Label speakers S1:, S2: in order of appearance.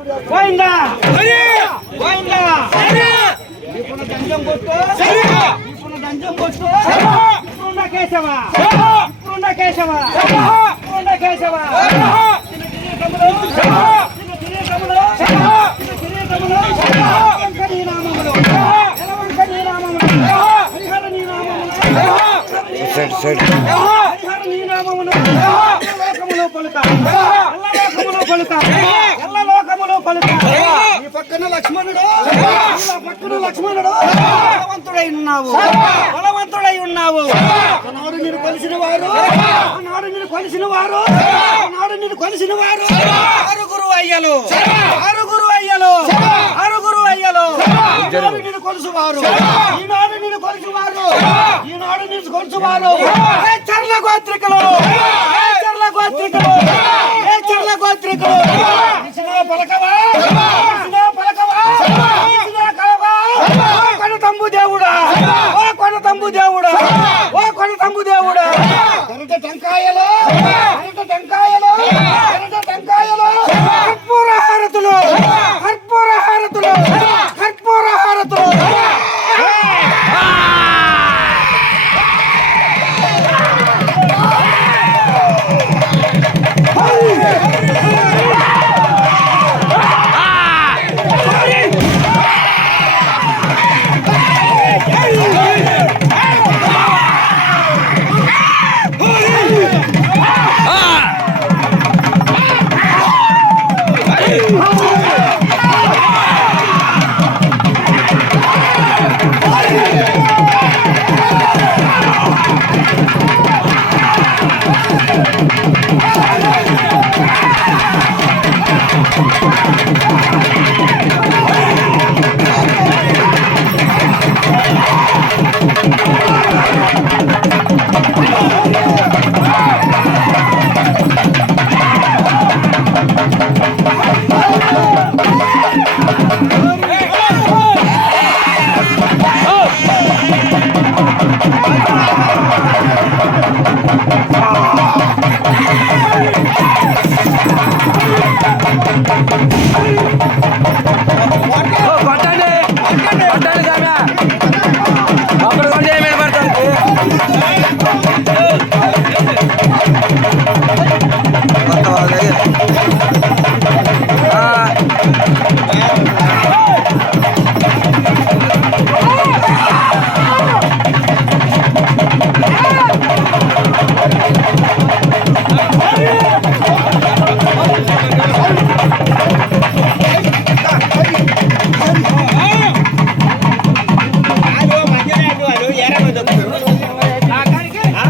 S1: పోయిందా పోయిందా ఇప్పుడు దంజం కొట్టు ఇప్పుడు దంజం కొట్టు ఇప్పుడున్న కేశవ ఇప్పుడున్న కేశవ ఇప్పుడున్న కేశవ పక్కన లక్ష్మణుడు బలవంతుడై ఉన్నావు బలవంతుడై ఉన్నావు ఆనాడు నేను కొలిసిన వారు ఆనాడు నేను కొలిసిన వారు ఆనాడు నేను కొలిసిన వారు ఆరుగురు అయ్యలు ఆరుగురు అయ్యలు ఆరుగురు అయ్యలు ఈనాడు నేను కొలుసువారు ఈనాడు నేను కొలుసువారు ఈనాడు నేను కొలుసువారు చర్ల గోత్రికలు చర్ల గోత్రికలు చర్ల గోత్రికలు పలకవా పలకవా కలవా కొనతంబు దేవుడా ఓ కొనతంబు దేవుడా ఓ కొనతంబు దేవుడా కరుట టెంకాయలు కరుట టెంకాయలు కరుట టెంకాయలు కర్పూర హారతులు కర్పూర హారతులు కర్పూర హారతులు